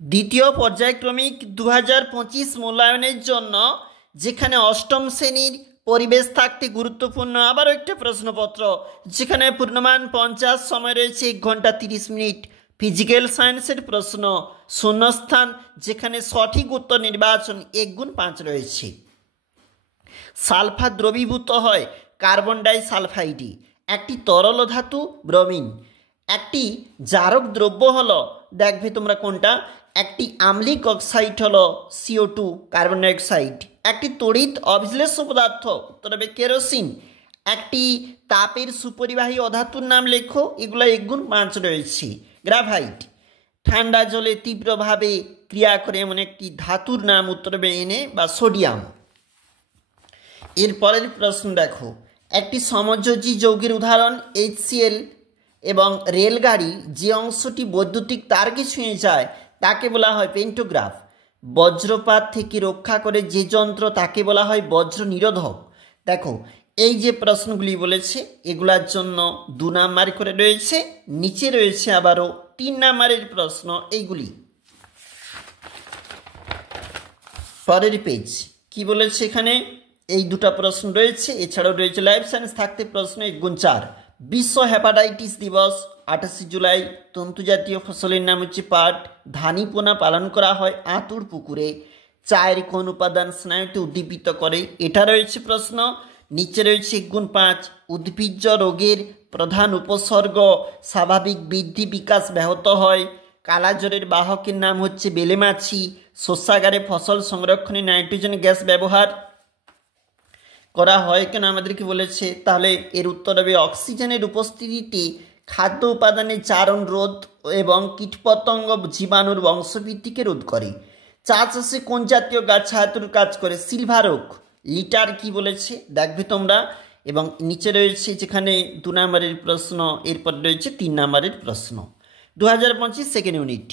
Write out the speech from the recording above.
দ্বিতীয় পর্যায়ক্রমিক 2025 মূল্যায়নের জন্য যেখানে অষ্টম শ্রেণীর পরিবেশ থাকতে গুরুত্বপূর্ণ আবারও একটা প্রশ্নপত্র, যেখানে পূর্ণমান 50, সময় রয়েছে 1 ঘন্টা 30 মিনিট। ফিজিক্যাল সায়েন্সের প্রশ্ন, শূন্যস্থান, যেখানে সঠিক উত্তর নির্বাচন 1 × 5 রয়েছে। সালফার দ্রবীভূত হয় কার্বন ডাই সালফাইডে। একটি তরল ধাতু ব্রোমিন। একটি জারক দ্রব্য হলো, দেখবে তোমরা কোনটা, একটি আম্লিক অক্সাইড হলো CO2 কার্বন ডাইঅক্সাইড। একটি তড়িৎ অবিশ্লেষ্য পদার্থ, উত্তর হবে কেরোসিন। একটি তাপের সুপরিবাহী অধাতুর নাম লেখো, এগুলো 1 × 5 রয়েছে। গ্রাফাইট। ঠান্ডা জলে তীব্রভাবে ক্রিয়া করে এমন একটি ধাতুর নাম, উত্তর হবে Na বা সোডিয়াম। এর পরের প্রশ্ন দেখো, একটি সমযোজী যৌগের উদাহরণ HCl এবং রেলগাড়ি যে অংশটি বৈদ্যুতিক তারকে ছুঁয়ে যায় তাকে বলা হয় পেন্টোগ্রাফ। বজ্রপাত থেকে রক্ষা করে যে যন্ত্র তাকে বলা হয় বজ্র নিরোধক। দেখো এই যে প্রশ্নগুলি বলেছে এগুলার জন্য 2 নাম্বার করে রয়েছে, নিচে রয়েছে আবারও 3 নাম্বারের প্রশ্ন। এইগুলি পরের পেজ কি বলেছে, এখানে এই 2টা প্রশ্ন রয়েছে, এছাড়াও রয়েছে লাইফ সায়েন্স থাকতে প্রশ্ন 1 × 4। বিশ্ব হেপাটাইটিস দিবস 28 জুলাই। তন্তু জাতীয় ফসলের নাম হচ্ছে পাট। ধানীপোনা পালন করা হয় আতুর পুকুরে। চায়ের কোন উপাদান স্নায়ুতে উদ্দীপিত করে, এটা রয়েছে প্রশ্ন। নিচে রয়েছে 1 × 5। উদ্ভিজ্জ রোগের প্রধান উপসর্গ, স্বাভাবিক বৃদ্ধি বিকাশ ব্যাহত হয়। কালাজ্বরের বাহকের নাম হচ্ছে বেলেমাছি। শস্যাগারে ফসল সংরক্ষণে নাইট্রোজেন গ্যাস ব্যবহার করা হয় কেন আমাদেরকে বলেছে, তাহলে এর উত্তর হবে অক্সিজেনের উপস্থিতিতে খাদ্য উপাদানের চারণ রোধ এবং কীটপতঙ্গ জীবাণুর বংশবৃদ্ধিকে রোধ করে। চা চাষে কোন জাতীয় গাছ ছায়াতুর কাজ করে, সিলভার ওক। লিটার কি বলেছে দেখবে তোমরা, এবং নিচে রয়েছে যেখানে 2 নাম্বারের প্রশ্ন, এরপর রয়েছে 3 নাম্বারের প্রশ্ন। 2025 সেকেন্ড ইউনিট।